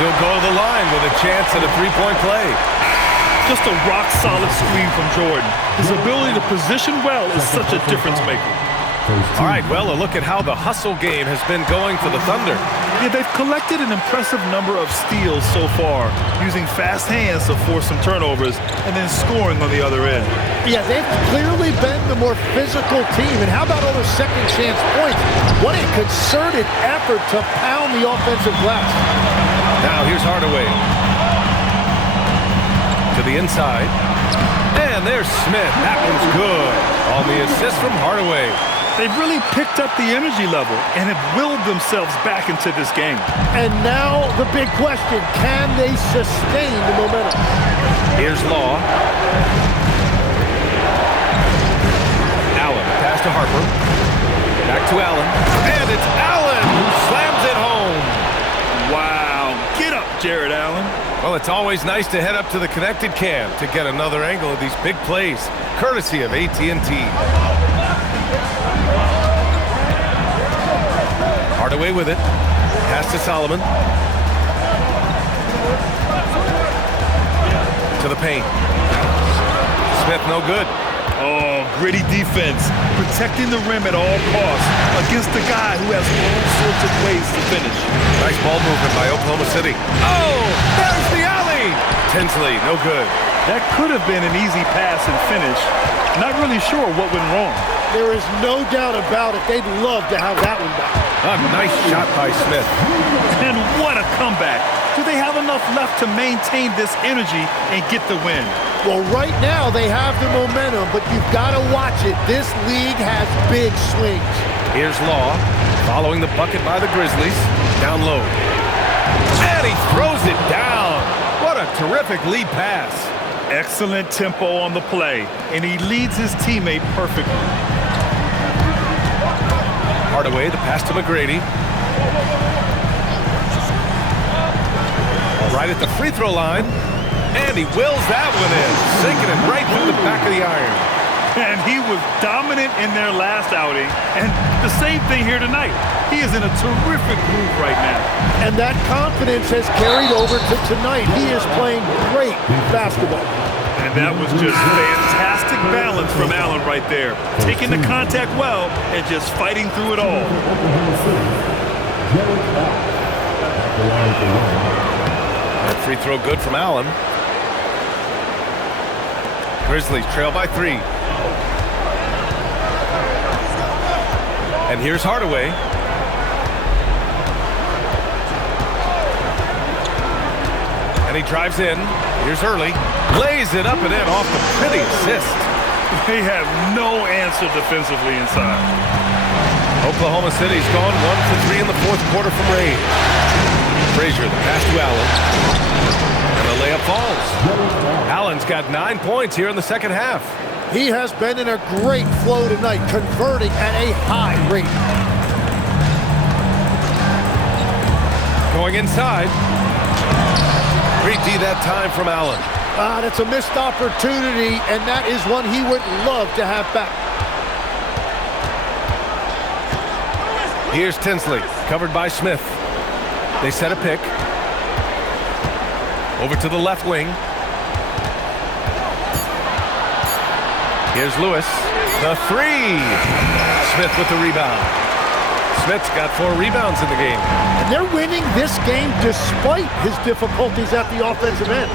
He'll go to the line with a chance at a three-point play. Just a rock-solid screen from Jordan. His ability to position well is such a difference maker. All right, well, a look at how the hustle game has been going for the Thunder. Yeah, they've collected an impressive number of steals so far, using fast hands to force some turnovers and then scoring on the other end. Yeah, they've clearly been the more physical team. And how about all those second chance points? What a concerted effort to pound the offensive glass. Now here's Hardaway. To the inside. And there's Smith. That one's good. On the assist from Hardaway. They've really picked up the energy level and have willed themselves back into this game. And now the big question, can they sustain the momentum? Here's Law. Allen, pass to Harper. Back to Allen. And it's Allen who slams it home. Wow. Get up, Jared Allen. Well, it's always nice to head up to the connected cam to get another angle of these big plays, courtesy of AT&T. Hardaway with it. Pass to Solomon. To the paint. Smith no good. Oh, gritty defense. Protecting the rim at all costs against a guy who has all sorts of ways to finish. Nice ball movement by Oklahoma City. Oh, there's the alley. Tinsley, no good. That could have been an easy pass and finish. Not really sure what went wrong. There is no doubt about it. They'd love to have that one back. A nice shot by Smith. And what a comeback. Do they have enough left to maintain this energy and get the win? Well, right now they have the momentum, but you've got to watch it. This league has big swings. Here's Law, following the bucket by the Grizzlies. Down low. And he throws it down. What a terrific lead pass. Excellent tempo on the play, and he leads his teammate perfectly. Hardaway, the pass to McGrady. Right at the free throw line. And he wills that one in, sinking it right through the back of the iron. And he was dominant in their last outing, and the same thing here tonight. He is in a terrific groove right now. And that confidence has carried over to tonight. He is playing great basketball. And that was just fantastic balance from Allen right there. Taking the contact well and just fighting through it all. That free throw good from Allen. Grizzlies trail by 3. And here's Hardaway. And he drives in. Here's Early. Lays it up and in off the pretty assist. They have no answer defensively inside. Oklahoma City's gone 1 for 3 in the fourth quarter from range. Frazier, the pass to Allen. And the layup falls. Allen's got 9 points here in the second half. He has been in a great flow tonight, converting at a high rate. Going inside. 3D that time from Allen. That's a missed opportunity, and that is one he would love to have back. Here's Tinsley, covered by Smith. They set a pick. Over to the left wing. Here's Lewis. The 3. Smith with the rebound. Smith's got 4 rebounds in the game. And they're winning this game despite his difficulties at the offensive end.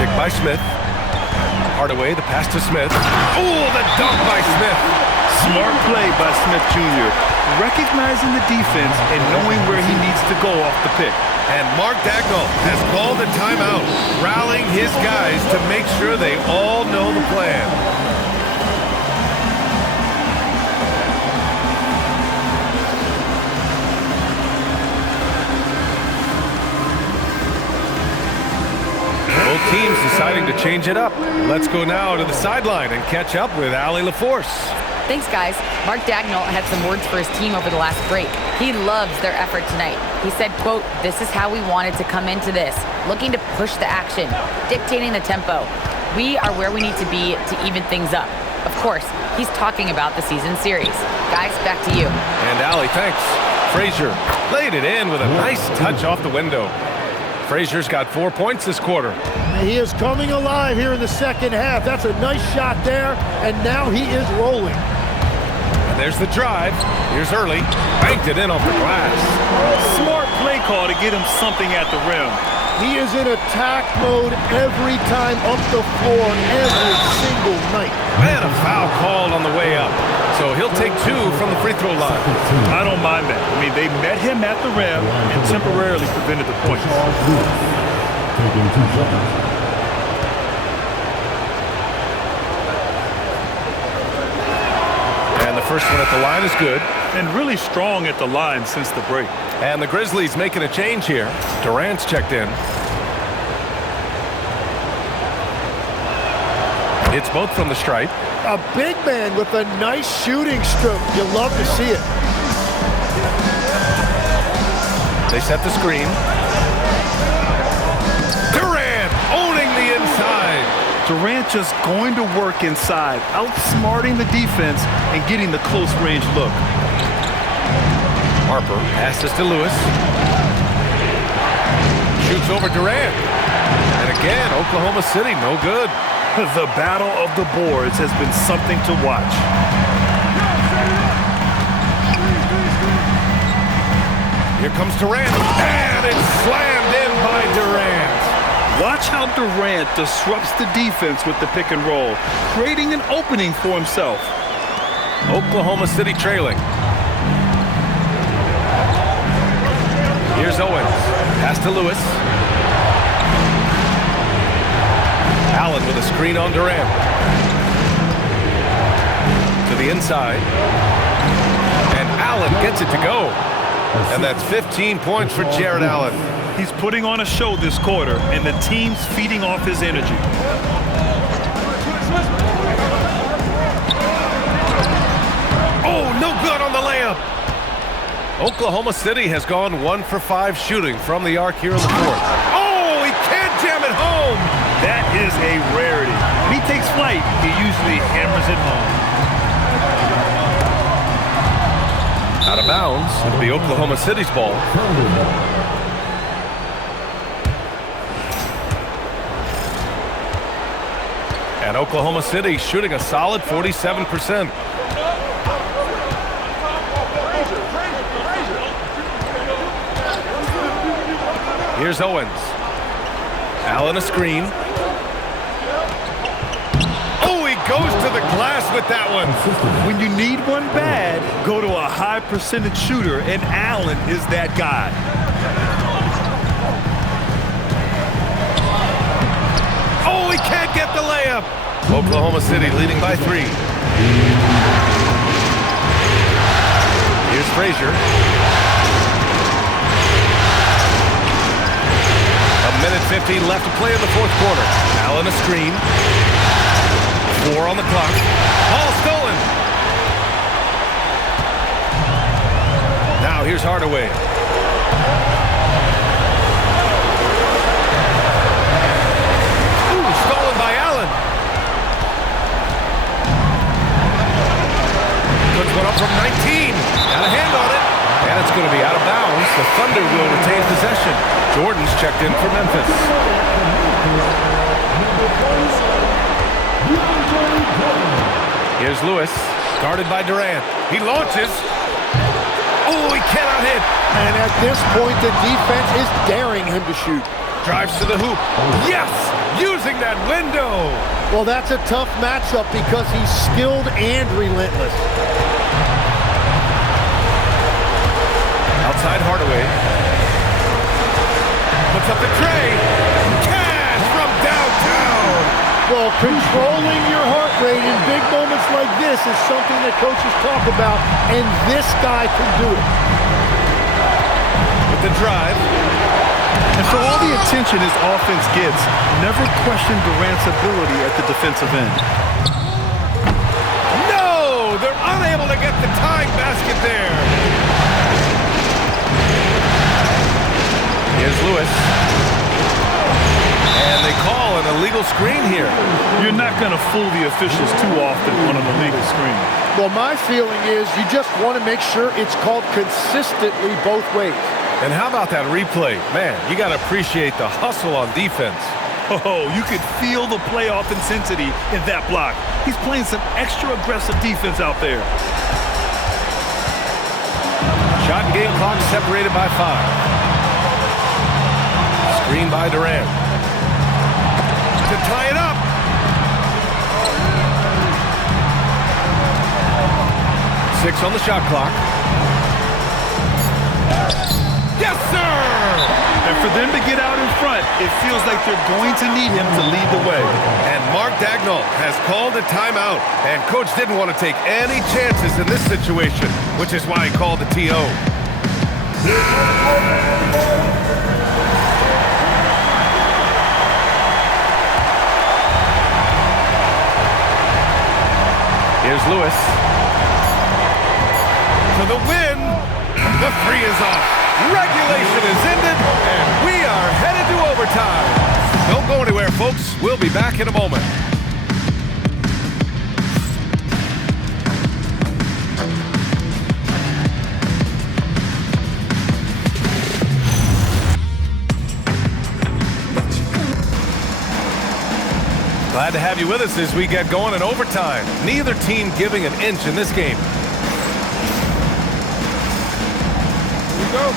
Pick by Smith. Hardaway, the pass to Smith. Oh, the dunk by Smith. Smart play by Smith Jr. Recognizing the defense and knowing where he needs to go off the pick. And Mark Dagnall has called a timeout, rallying his guys to make sure they all know the plan. Both teams deciding to change it up. Let's go now to the sideline and catch up with Allie LaForce. Thanks, guys. Mark Dagnall had some words for his team over the last break. He loves their effort tonight. He said, quote, "This is how we wanted to come into this, looking to push the action, dictating the tempo. We are where we need to be to even things up." Of course, he's talking about the season series. Guys, back to you. And Allie, thanks. Frazier laid it in with a nice touch off the window. Frazier's got 4 points this quarter. He is coming alive here in the second half. That's a nice shot there, and now he is rolling. And there's the drive. Here's Early. Banked it in off the glass. Smart play call to get him something at the rim. He is in attack mode every time up the floor, every single night. Man, a foul called on the way up. So he'll take 2 from the free throw line. I don't mind that. I mean, they met him at the rim and temporarily prevented the points. Taking 2 shots. And the first one at the line is good. And really strong at the line since the break. And the Grizzlies making a change here. Durant's checked in. It's both from the stripe. A big man with a nice shooting stroke. You love to see it. They set the screen. Durant owning the inside. Durant just going to work inside, outsmarting the defense and getting the close range look. Harper passes to Lewis. Shoots over Durant. And again, Oklahoma City, no good. The battle of the boards has been something to watch. Here comes Durant. And it's slammed in by Durant. Watch how Durant disrupts the defense with the pick and roll, creating an opening for himself. Oklahoma City trailing. Here's Owens. Pass to Lewis. Allen with a screen on Durant. To the inside. And Allen gets it to go. And that's 15 points for Jared Allen. He's putting on a show this quarter, and the team's feeding off his energy. Oh, no good on the layup. Oklahoma City has gone 1 for 5 shooting from the arc here in the fourth. Oh, he can't jam it home. That is a rarity. When he takes flight, he usually hammers it home. Out of bounds. It'll be Oklahoma City's ball. And Oklahoma City shooting a solid 47%. Here's Owens. Allen a screen. Oh, he goes to the glass with that one. When you need one bad, go to a high percentage shooter, and Allen is that guy. Oh, he can't get the layup. Oklahoma City leading by 3. Here's Frazier. A minute 15 left to play in the fourth quarter. Allen a screen. 4 on the clock. Ball stolen. Now here's Hardaway. Ooh, stolen by Allen. Puts one up from 19. Got a hand on it. And it's going to be out of bounds. The Thunder will retain possession. Jordan's checked in for Memphis. Here's Lewis, guarded by Durant. He launches. Oh, he cannot hit. And at this point, the defense is daring him to shoot. Drives to the hoop. Yes, using that window. Well, that's a tough matchup because he's skilled and relentless. Outside Hardaway. Puts up the tray. Cash from downtown. Well, controlling your heart rate in big moments like this is something that coaches talk about, and this guy can do it. With the drive. And for all the attention his offense gets, never question Durant's ability at the defensive end. No! They're unable to get the tying basket there. Here's Lewis. And they call an illegal screen here. You're not going to fool the officials too often on an illegal screen. Well, my feeling is you just want to make sure it's called consistently both ways. And how about that replay? Man, you got to appreciate the hustle on defense. Oh, you could feel the playoff intensity in that block. He's playing some extra aggressive defense out there. Shot and game clock separated by 5. Screen by Durant. To tie it up. Six on the shot clock. Yes, sir! And for them to get out in front, it feels like they're going to need him to lead the way. And Mark Daigneault has called a timeout. And coach didn't want to take any chances in this situation, which is why he called the TO. Here's Lewis. For the win. The three is off. Regulation is ended, and we are headed to overtime. Don't go anywhere, folks. We'll be back in a moment. Glad to have you with us as we get going in overtime. Neither team giving an inch in this game. Go.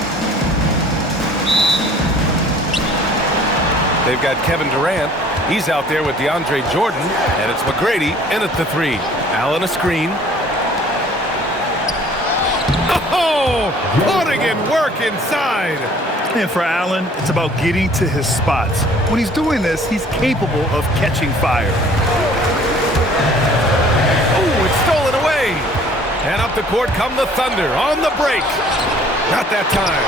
They've got Kevin Durant. He's out there with DeAndre Jordan, and it's McGrady in at the 3. Allen a screen. Oh, putting in work inside. And for Allen, it's about getting to his spots. When he's doing this, he's capable of catching fire. Oh, it's stolen away. And up the court come the Thunder on the break. Not that time.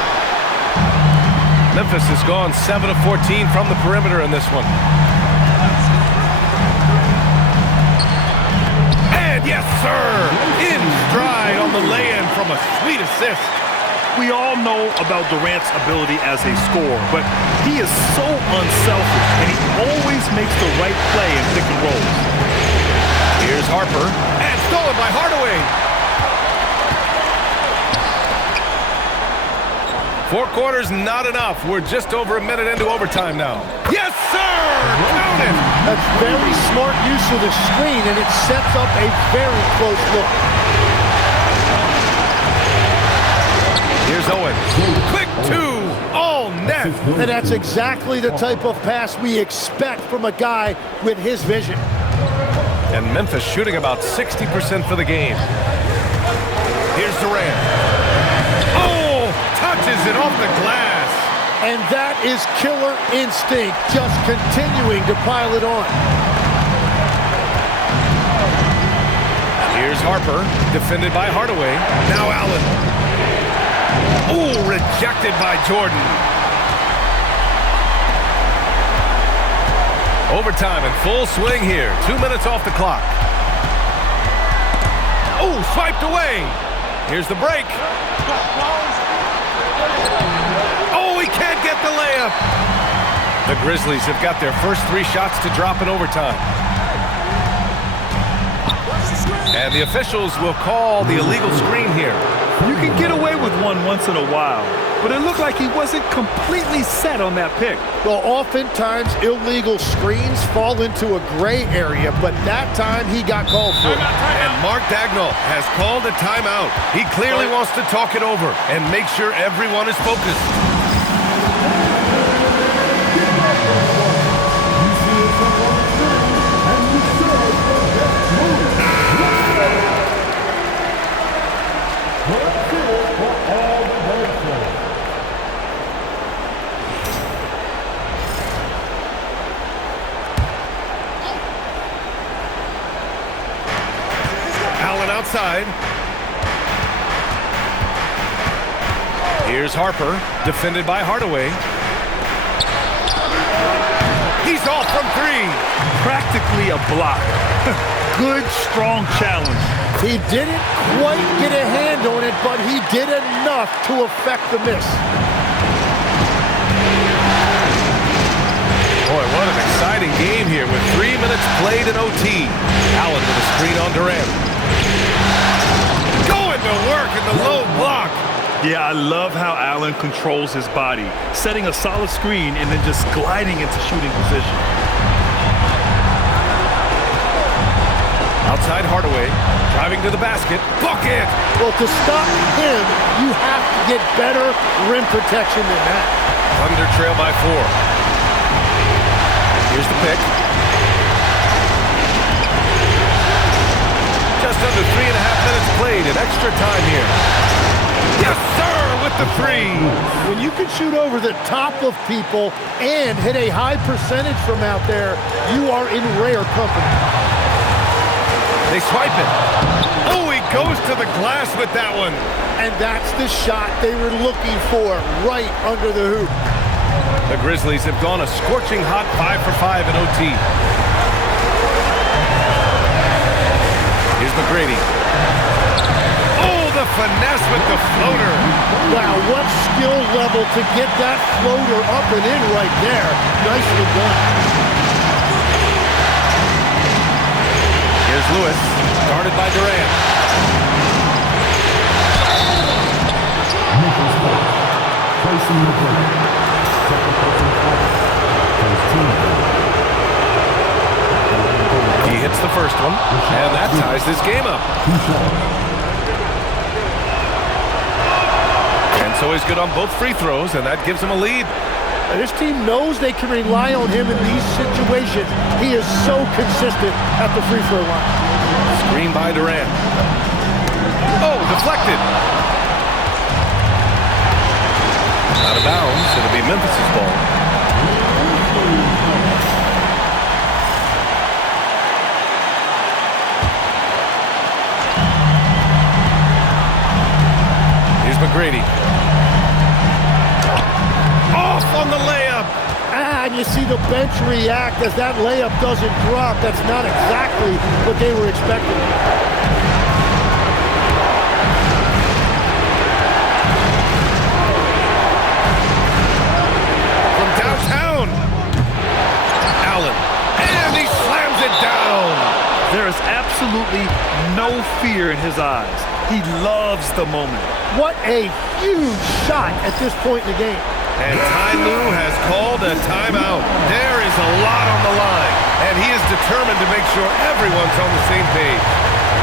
Memphis has gone 7 of 14 from the perimeter in this one. And yes, sir, in stride on the lay-in from a sweet assist. We all know about Durant's ability as a scorer, but he is so unselfish, and he always makes the right play in pick and rolls. Here's Harper, and stolen by Hardaway. 4 quarters, not enough. We're just over a minute into overtime now. Yes, sir! Count it! That's very smart use of the screen, and it sets up a very close look. Here's Owen. Quick 2, all net. And that's exactly the type of pass we expect from a guy with his vision. And Memphis shooting about 60% for the game. Here's Durant. Oh, touches it off the glass. And that is killer instinct, just continuing to pile it on. Here's Harper, defended by Hardaway. Now Allen. Oh, rejected by Jordan. Overtime in full swing here. 2 minutes off the clock. Oh, swiped away. Here's the break. Oh, he can't get the layup. The Grizzlies have got their first 3 shots to drop in overtime. And the officials will call the illegal screen here. You can get away with one once in a while, but it looked like he wasn't completely set on that pick. Well, oftentimes illegal screens fall into a gray area, but that time he got called for it. And Mark Daigneault has called a timeout. He clearly wants to talk it over and make sure everyone is focused. Outside. Here's Harper, defended by Hardaway. He's off from 3. Practically a block. Good, strong challenge. He didn't quite get a hand on it, but he did enough to affect the miss. Boy, what an exciting game here with 3 minutes played in OT. Allen with a screen on Durant. Going to work in the low block. Yeah, I love how Allen controls his body, setting a solid screen and then just gliding into shooting position. Outside Hardaway, driving to the basket. Bucket! Well, to stop him, you have to get better rim protection than that. Thunder trail by 4. Here's the pick. Just under 3.5 minutes played in extra time here. Yes, sir, with the 3. When you can shoot over the top of people and hit a high percentage from out there, you are in rare company. They swipe it. Oh, he goes to the glass with that one. And that's the shot they were looking for, right under the hoop. The Grizzlies have gone a scorching hot 5 for 5 in OT. Here's McGrady. Oh, the finesse with the floater. Wow, what skill level to get that floater up and in right there. Nicely done. Here's Lewis, guarded by Durant. Memphis foul. Placing the break. Second person foul. First team foul. He hits the first one, and that ties this game up. And so he's good on both free throws, and that gives him a lead. And this team knows they can rely on him in these situations. He is so consistent at the free throw line. Screen by Durant. Oh, deflected. Out of bounds. It'll be Memphis's ball. Here's McGrady. Off on the layup. And you see the bench react as that layup doesn't drop. That's not exactly what they were expecting. From downtown. Allen. And he slams it down. There is absolutely no fear in his eyes. He loves the moment. What a huge shot at this point in the game. And Ty Lue has called a timeout. There is a lot on the line, and he is determined to make sure everyone's on the same page.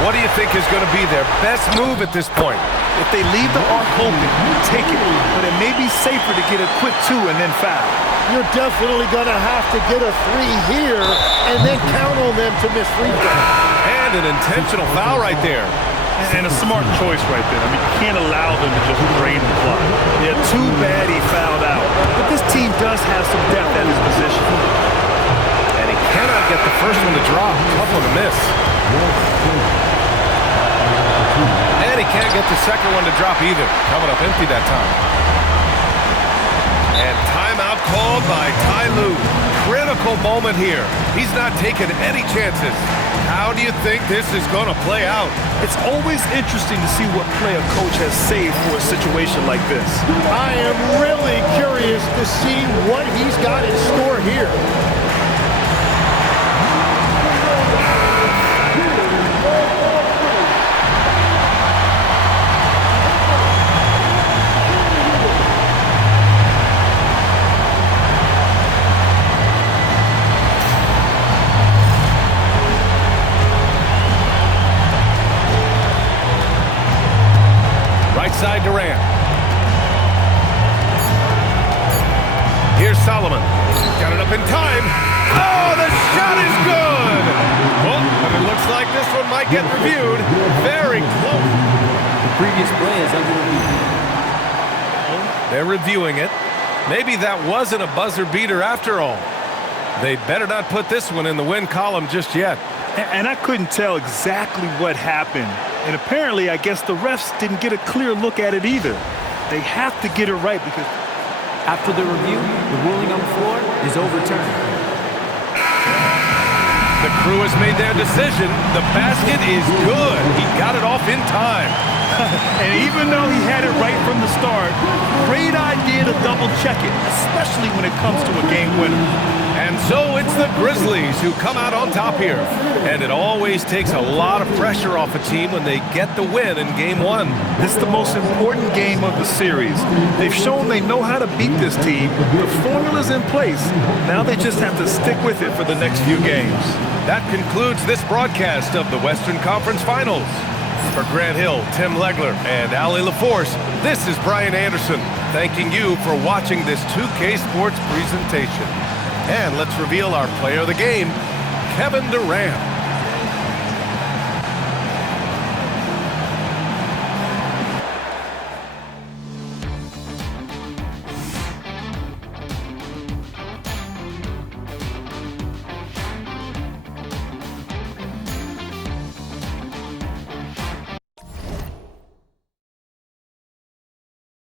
What do you think is going to be their best move at this point? If they leave the arc open, take it. But it may be safer to get a quick 2 and then foul. You're definitely going to have to get a 3 here and then count on them to miss free throws. And an intentional foul right there. And a smart choice right there. I mean, you can't allow them to just drain the clock. Yeah, too bad he fouled out. But this team does have some depth at his position. And he cannot get the first one to drop. Tough one to miss. And he can't get the second one to drop either. Coming up empty that time. And timeout called by Ty Lue. Critical moment here. He's not taking any chances. How do you think this is going to play out? It's always interesting to see what play a coach has saved for a situation like this. I am really curious to see what he's got in store here. Side Durant. Here's Solomon. Got it up in time. Oh, the shot is good. Well, but it looks like this one might get reviewed. Very close. The previous play is under review. They're reviewing it. Maybe that wasn't a buzzer beater after all. They better not put this one in the win column just yet. And I couldn't tell exactly what happened. And apparently, I guess the refs didn't get a clear look at it either. They have to get it right because after the review, the ruling on the floor is overturned. The crew has made their decision. The basket is good. He got it off in time. And even though he had it right from the start, great idea to double check it, especially when it comes to a game winner. And so it's the Grizzlies who come out on top here. And it always takes a lot of pressure off a team when they get the win in Game 1. This is the most important game of the series. They've shown they know how to beat this team. The formula's in place. Now they just have to stick with it for the next few games. That concludes this broadcast of the Western Conference Finals. For Grant Hill, Tim Legler, and Allie LaForce, this is Brian Anderson, thanking you for watching this 2K Sports presentation. And let's reveal our player of the game, Kevin Durant.